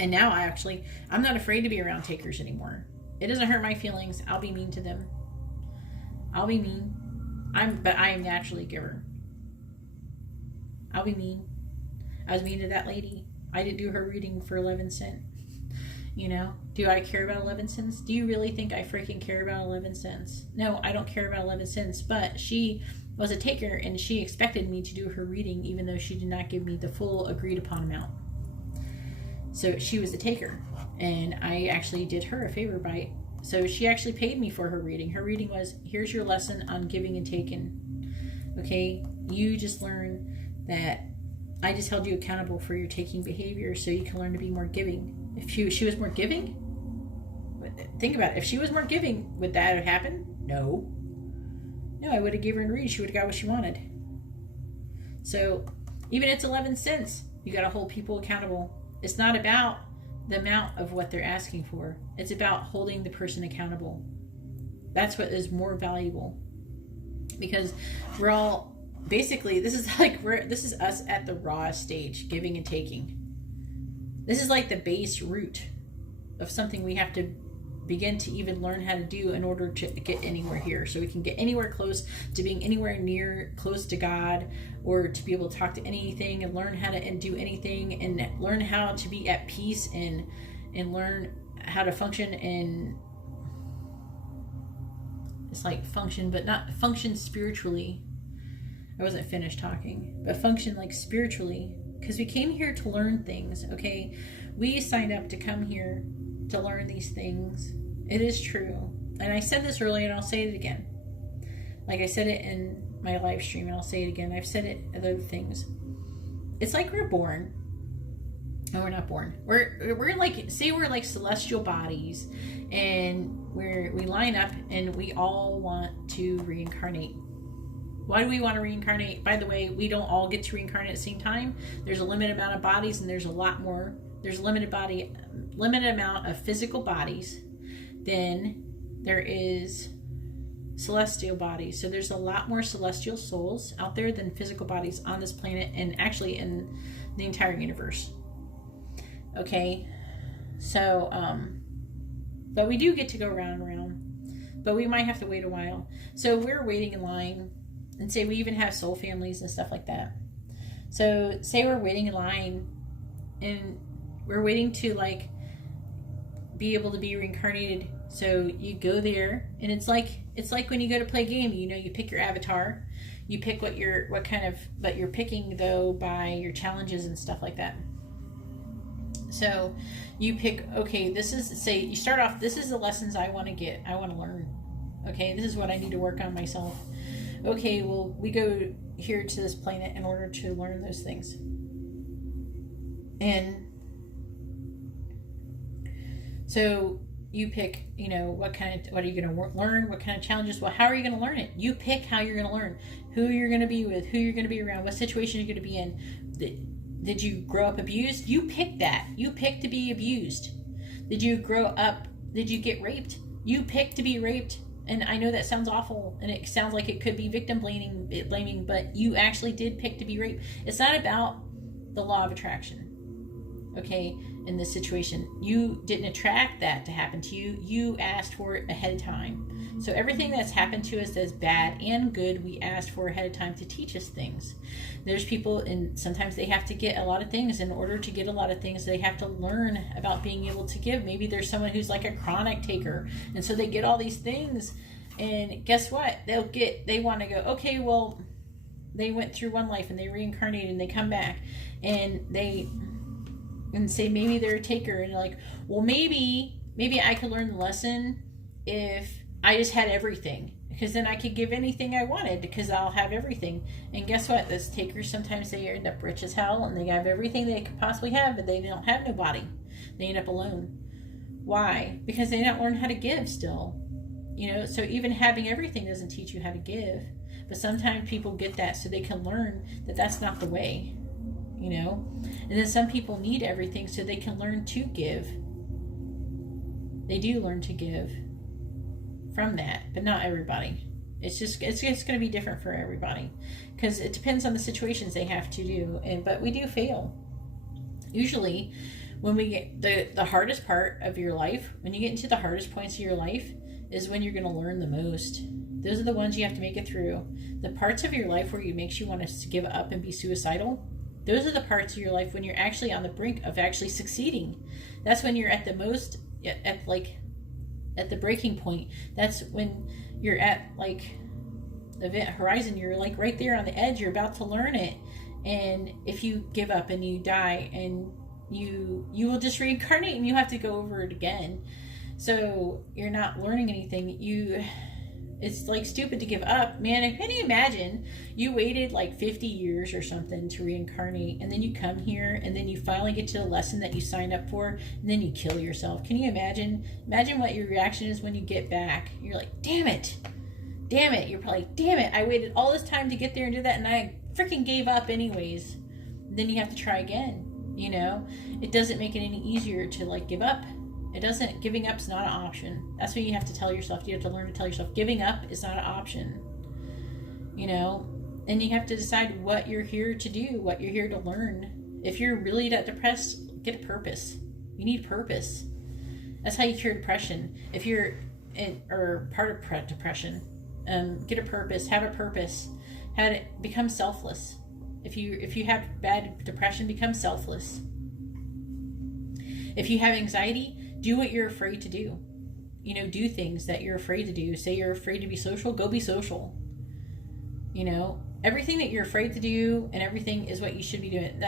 And now I'm not afraid to be around takers anymore. It doesn't hurt my feelings. I'll be mean to them. I'll be mean. But I am naturally a giver. I'll be mean. I was mean to that lady. I didn't do her reading for 11 cents. You know, do I care about 11 cents? Do you really think I freaking care about 11 cents? No, I don't care about 11 cents, but she was a taker and she expected me to do her reading even though she did not give me the full agreed upon amount. So she was a taker and I actually did her a favor by, so she actually paid me for her reading. Her reading was, here's your lesson on giving and taking. Okay, you just learn that I just held you accountable for your taking behavior so you can learn to be more giving. If she was more giving, think about it. If she was more giving, would that have happened? No. No, I would have given her a read. She would have got what she wanted. So even it's 11 cents, you got to hold people accountable. It's not about the amount of what they're asking for. It's about holding the person accountable. That's what is more valuable. Because we're all, basically, this is us at the raw stage, giving and taking. This is like the base root of something we have to begin to even learn how to do in order to get anywhere here. So we can get anywhere close to being anywhere near close to God, or to be able to talk to anything and learn how to and do anything and learn how to be at peace and learn how to function in, it's like function, but not function spiritually. I wasn't finished talking, but function like spiritually. Because we came here to learn things, okay? We signed up to come here to learn these things. It is true. And I said this earlier and I'll say it again. Like I said it in my live stream and I'll say it again. I've said it in other things. It's like we're born. No, we're not born. We're like, say we're like celestial bodies and we line up and we all want to reincarnate. Why do we want to reincarnate? By the way, we don't all get to reincarnate at the same time. There's a limited amount of bodies and there's a lot more. There's a limited amount of physical bodies than there is celestial bodies. So there's a lot more celestial souls out there than physical bodies on this planet and actually in the entire universe. Okay. So, but we do get to go round and round, but we might have to wait a while. So we're waiting in line. And say we even have soul families and stuff like that. So say we're waiting in line and we're waiting to like be able to be reincarnated. So you go there and it's like when you go to play a game, you know, you pick your avatar, you pick but you're picking though by your challenges and stuff like that. So you pick, okay, say you start off, this is the lessons I want to learn. Okay, this is what I need to work on myself. Okay, well, we go here to this planet in order to learn those things. And so you pick, you know, what are you going to learn? What kind of challenges? Well, how are you going to learn it? You pick how you're going to learn, who you're going to be with, who you're going to be around, what situation you're going to be in. Did you grow up abused? You pick that. You pick to be abused. Did you grow up? Did you get raped? You pick to be raped. And I know that sounds awful, and it sounds like it could be victim blaming, but you actually did pick to be raped. It's not about the law of attraction. okay, in this situation. You didn't attract that to happen to you. You asked for it ahead of time. So everything that's happened to us that's bad and good, we asked for ahead of time to teach us things. There's people, and sometimes they have to get a lot of things. In order to get a lot of things, they have to learn about being able to give. Maybe there's someone who's like a chronic taker, and so they get all these things, and guess what? They want to go, okay, well, they went through one life and they reincarnated and they come back and say maybe they're a taker, and they're like, well, maybe I could learn the lesson if I just had everything, because then I could give anything I wanted because I'll have everything. And guess what? Those takers, sometimes they end up rich as hell and they have everything they could possibly have, but they don't have nobody. They end up alone. Why? Because they don't learn how to give still. So even having everything doesn't teach you how to give. But sometimes people get that so they can learn that that's not the way. And then some people need everything so they can learn to give. They do learn to give from that, but not everybody. It's going to be different for everybody because it depends on the situations they have to do. But we do fail. Usually when we get the hardest part of your life, when you get into the hardest points of your life, is when you're going to learn the most. Those are the ones you have to make it through. The parts of your life where it makes you want to give up and be suicidal, those are the parts of your life when you're actually on the brink of actually succeeding. That's when you're at the most, at the breaking point. That's when you're at the horizon. You're right there on the edge. You're about to learn it. And if you give up and you die, and you will just reincarnate and you have to go over it again. So you're not learning anything. It's stupid to give up, man. Can you imagine you waited 50 years or something to reincarnate, and then you come here, and then you finally get to the lesson that you signed up for, and then you kill yourself? Can you imagine what your reaction is when you get back? You're like, damn it. You're probably, damn it, I waited all this time to get there and do that, and I freaking gave up anyways. And then you have to try again. It doesn't make it any easier to give up. It doesn't. Giving up is not an option. That's what you have to tell yourself. You have to learn to tell yourself giving up is not an option. And you have to decide what you're here to do, what you're here to learn. If you're really that depressed, get a purpose. You need purpose. That's how you cure depression. If you're part of depression, get a purpose. Have a purpose. Become selfless. If you have bad depression, become selfless. If you have anxiety, do what you're afraid to do. Do things that you're afraid to do. Say you're afraid to be social, go be social. Everything that you're afraid to do and everything is what you should be doing.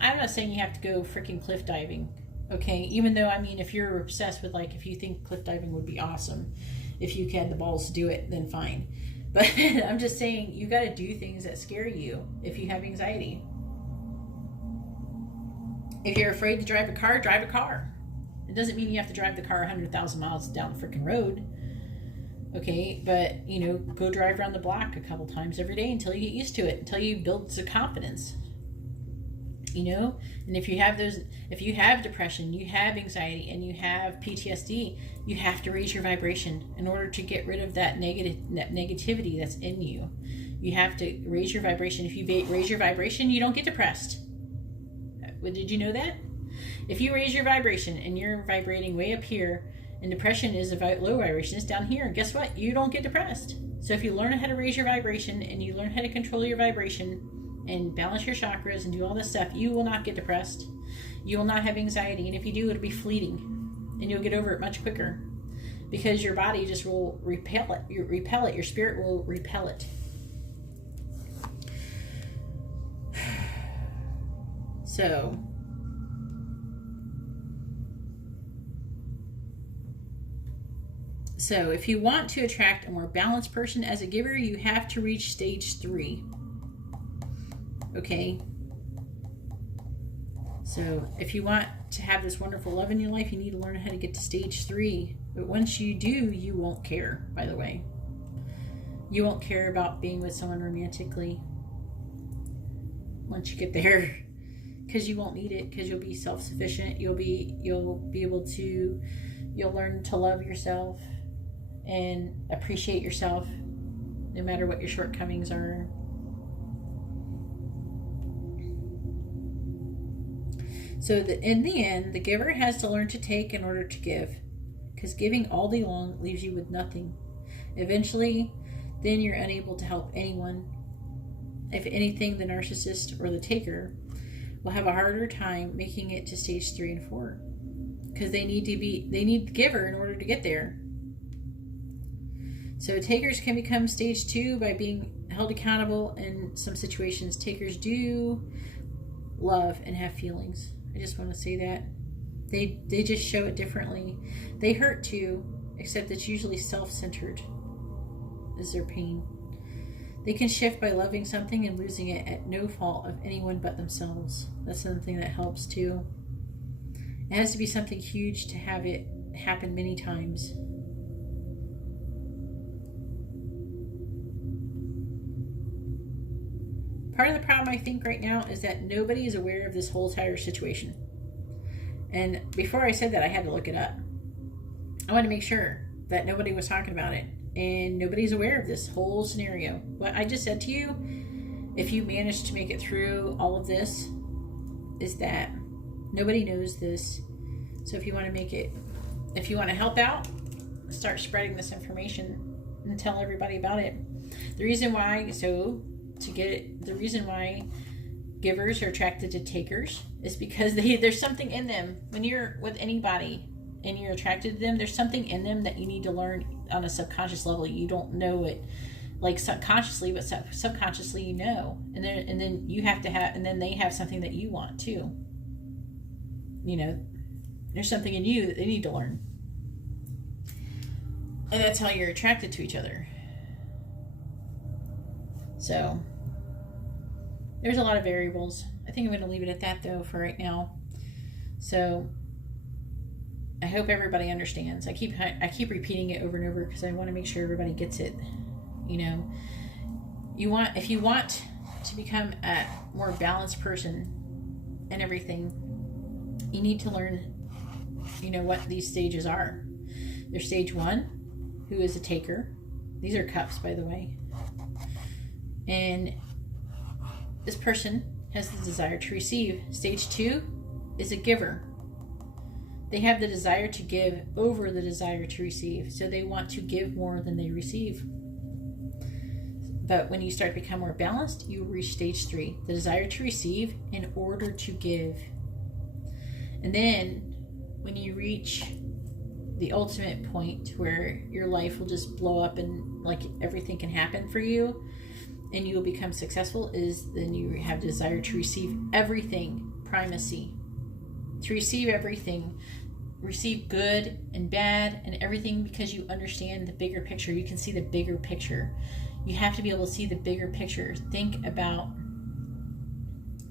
I'm not saying you have to go freaking cliff diving, okay? Even though, if you're obsessed with, if you think cliff diving would be awesome, if you had the balls to do it, then fine. But I'm just saying, you got to do things that scare you if you have anxiety. If you're afraid to drive a car, drive a car. It doesn't mean you have to drive the car 100,000 miles down the freaking road. Okay, but, go drive around the block a couple times every day until you get used to it, until you build some confidence. And if you have depression, you have anxiety, and you have PTSD, you have to raise your vibration in order to get rid of that negativity that's in you. You have to raise your vibration. If you raise your vibration, you don't get depressed. Did you know that? If you raise your vibration and you're vibrating way up here, and depression is a low vibration, it's down here, guess what? You don't get depressed. So if you learn how to raise your vibration and you learn how to control your vibration and balance your chakras and do all this stuff, you will not get depressed. You will not have anxiety. And if you do, it'll be fleeting. And you'll get over it much quicker. Because your body just will repel it. Your spirit will repel it. So if you want to attract a more balanced person as a giver, you have to reach stage 3. Okay? So if you want to have this wonderful love in your life, you need to learn how to get to stage 3. But once you do, you won't care, by the way. You won't care about being with someone romantically once you get there. Because you won't need it, because you'll be self-sufficient. You'll learn to love yourself and appreciate yourself no matter what your shortcomings are. So in the end, the giver has to learn to take in order to give, because giving all day long leaves you with nothing. Eventually, then you're unable to help anyone. If anything, the narcissist or the taker will have a harder time making it to stage 3 and 4, because they need the giver in order to get there. So takers can become stage 2 by being held accountable in some situations. Takers do love and have feelings. I just want to say that. They just show it differently. They hurt too, except it's usually self-centered is their pain. They can shift by loving something and losing it at no fault of anyone but themselves. That's something that helps too. It has to be something huge to have it happen many times. Part of the problem, I think, right now is that nobody is aware of this whole entire situation. And before I said that, I had to look it up. I wanted to make sure that nobody was talking about it. And nobody's aware of this whole scenario. What I just said to you, if you manage to make it through all of this, is that nobody knows this. So if you want to make it, if you want to help out, start spreading this information and tell everybody about it. The reason why, the reason why givers are attracted to takers is because there's something in them. When you're with anybody and you're attracted to them, there's something in them that you need to learn on a subconscious level. You don't know it like subconsciously, but subconsciously you know. And then you have to have, and then they have something that you want too. You know, there's something in you that they need to learn. And that's how you're attracted to each other. So there's a lot of variables. I think I'm going to leave it at that though for right now. So I hope everybody understands. I keep repeating it over and over because I want to make sure everybody gets it. You know, if you want to become a more balanced person and everything, you need to learn, you know, what these stages are. There's stage 1, who is a taker. These are cups, by the way. And this person has the desire to receive. Stage 2 is a giver. They have the desire to give over the desire to receive. So they want to give more than they receive. But when you start to become more balanced, you reach stage 3, the desire to receive in order to give. And then when you reach the ultimate point where your life will just blow up and like everything can happen for you and you will become successful, is then you have desire to receive everything, primacy. To receive everything, receive good and bad and everything, because you understand the bigger picture. You can see the bigger picture. You have to be able to see the bigger picture. Think about,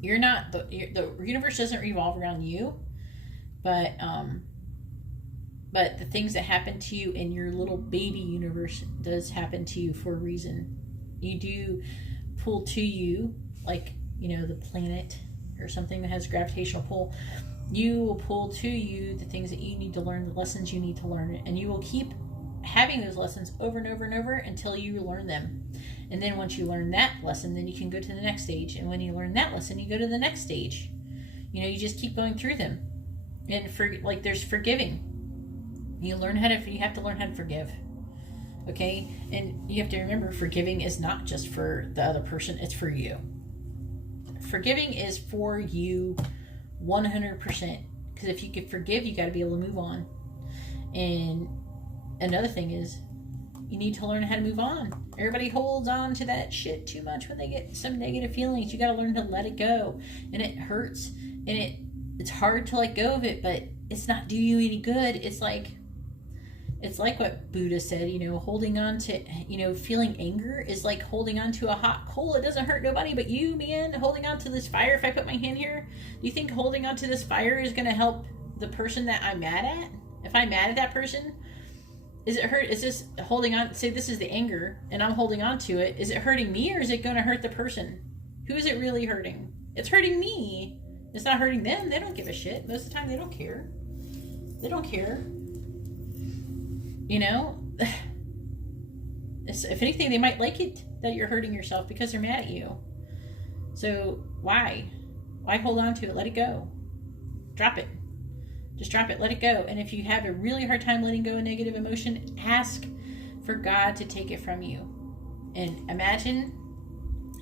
you're not, the universe doesn't revolve around you, but the things that happen to you in your little baby universe does happen to you for a reason. You do pull to you, like, you know, the planet or something that has gravitational pull. You will pull to you the things that you need to learn, the lessons you need to learn, and you will keep having those lessons over and over and over until you learn them. And then once you learn that lesson, then you can go to the next stage. And when you learn that lesson, you go to the next stage. You know, you just keep going through them. And there's forgiving. You have to learn how to forgive. Okay? And you have to remember, forgiving is not just for the other person, it's for you. Forgiving is for you 100%. Because if you can forgive, you got to be able to move on. And another thing is, you need to learn how to move on. Everybody holds on to that shit too much when they get some negative feelings. You got to learn to let it go. And it hurts. And it's hard to let go of it, but it's not do you any good. It's like what Buddha said, you know, holding on to, you know, feeling anger is like holding on to a hot coal. It doesn't hurt nobody but you, man. Holding on to this fire, if I put my hand here, do you think holding on to this fire is going to help the person that I'm mad at? If I'm mad at that person, is it hurt? Is this holding on? Say this is the anger and I'm holding on to it. Is it hurting me or is it going to hurt the person? Who is it really hurting? It's hurting me. It's not hurting them. They don't give a shit. Most of the time they don't care. They don't care. You know? If anything, they might like it that you're hurting yourself because they're mad at you. So why? Why hold on to it? Let it go. drop it. Just drop it. Let it go. And if you have a really hard time letting go of negative emotion, ask for God to take it from you. And imagine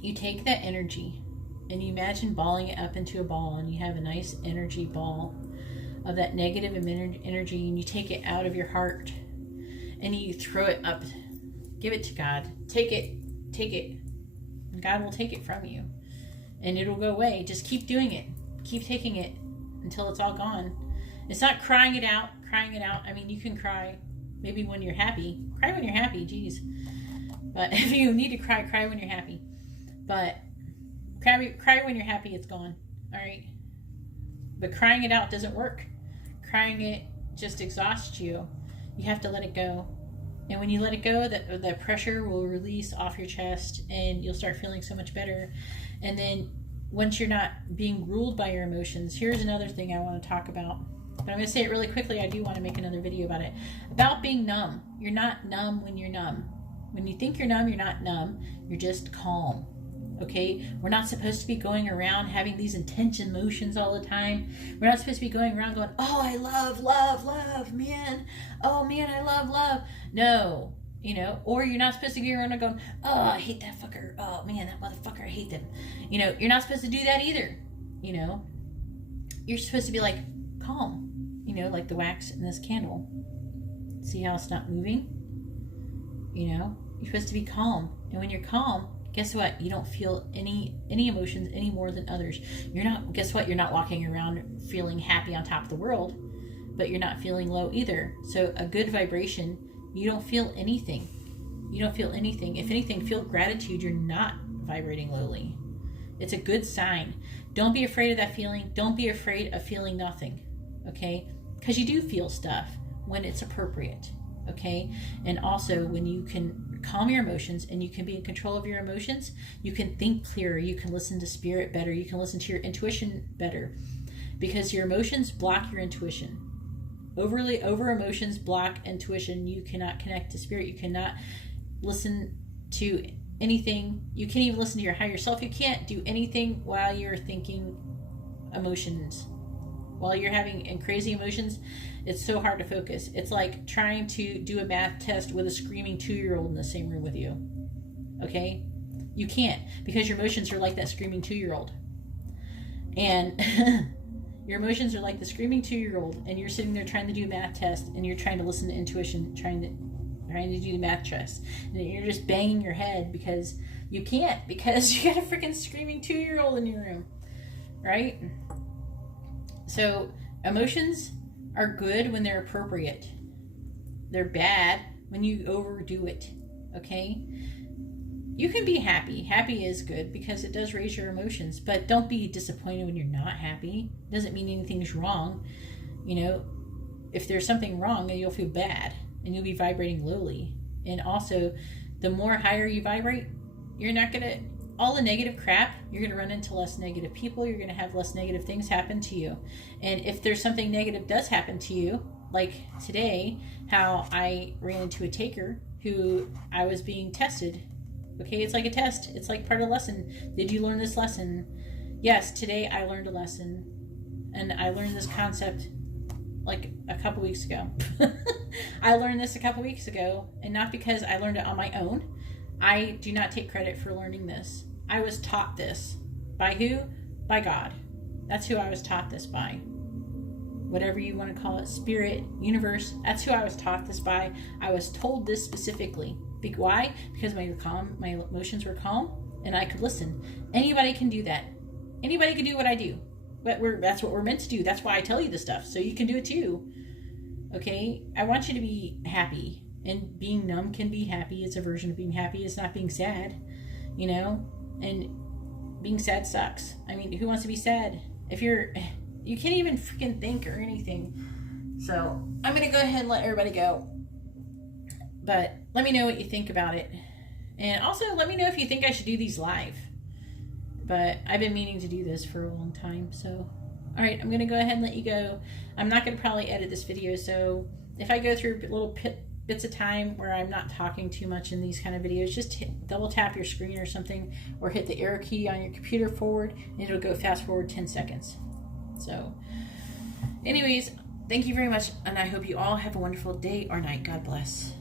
you take that energy and you imagine balling it up into a ball, and you have a nice energy ball of that negative energy, and you take it out of your heart and you throw it up. Give it to God. Take it. And God will take it from you. And it'll go away. Just keep doing it. Keep taking it until it's all gone. It's not crying it out. I mean, you can cry maybe when you're happy. Cry when you're happy, geez. But if you need to cry when you're happy. But cry when you're happy, it's gone. All right? But crying it out doesn't work. Crying it just exhausts you. You have to let it go. And when you let it go, that pressure will release off your chest, and you'll start feeling so much better. And then once you're not being ruled by your emotions, here's another thing I want to talk about. But I'm going to say it really quickly. I do want to make another video about it. About being numb. You're not numb when you're numb. When you think you're numb, you're not numb. You're just calm. Okay? We're not supposed to be going around having these intense emotions all the time. We're not supposed to be going around going, oh, I love, man. Oh, man, I love. No. Or you're not supposed to go around and going, oh, I hate that fucker. Oh, man, that motherfucker, I hate them. You're not supposed to do that either. You're supposed to be like calm. Like the wax in this candle. See how it's not moving? You're supposed to be calm. And when you're calm, guess what? You don't feel any emotions any more than others. Guess what? You're not walking around feeling happy on top of the world, but you're not feeling low either. So a good vibration, you don't feel anything. If anything, feel gratitude. You're not vibrating lowly. It's a good sign. Don't be afraid of that feeling. Don't be afraid of feeling nothing. Okay? Because you do feel stuff when it's appropriate. Okay? And also when you can calm your emotions and you can be in control of your emotions, you can think clearer, you can listen to spirit better, you can listen to your intuition better, because your emotions block your intuition. Over emotions block intuition. You cannot connect to spirit. You cannot listen to anything. You can't even listen to your higher self. You can't do anything while you're thinking emotions. While you're having crazy emotions, it's so hard to focus. It's like trying to do a math test with a screaming 2-year-old in the same room with you. Okay? You can't, because your emotions are like that screaming 2-year-old. And your emotions are like the screaming 2-year-old, and you're sitting there trying to do a math test, and you're trying to listen to intuition, trying to do the math test. And you're just banging your head because you can't, because you got a freaking screaming 2-year-old in your room. Right? So emotions are good when they're appropriate. They're bad when you overdo it. Okay? You can be happy. Happy is good because it does raise your emotions. But don't be disappointed when you're not happy. It doesn't mean anything's wrong. If there's something wrong, then you'll feel bad. And you'll be vibrating lowly. And also, the more higher you vibrate, you're not going to... all the negative crap, you're going to run into less negative people. You're going to have less negative things happen to you. And if there's something negative does happen to you, like today, how I ran into a taker who I was being tested. Okay, it's like a test. It's like part of the lesson. Did you learn this lesson? Yes, today I learned a lesson. And I learned this concept like a couple weeks ago. I learned this a couple weeks ago, and not because I learned it on my own. I do not take credit for learning this. I was taught this. By who? By God. That's who I was taught this by. Whatever you want to call it, spirit, universe, that's who I was taught this by. I was told this specifically. Why? Because my emotions were calm, and I could listen. Anybody can do that. Anybody can do what I do. But that's what we're meant to do. That's why I tell you this stuff, so you can do it too. Okay? I want you to be happy. And being numb can be happy. It's a version of being happy. It's not being sad, and being sad sucks. I mean, who wants to be sad? You can't even freaking think or anything. So I'm going to go ahead and let everybody go. But let me know what you think about it. And also let me know if you think I should do these live. But I've been meaning to do this for a long time. So, all right, I'm going to go ahead and let you go. I'm not going to probably edit this video. So if I go through little bits of time where I'm not talking too much in these kind of videos, just double tap your screen or something, or hit the arrow key on your computer forward, and it'll go fast forward 10 seconds. So Anyways, thank you very much, and I hope you all have a wonderful day or night. God bless.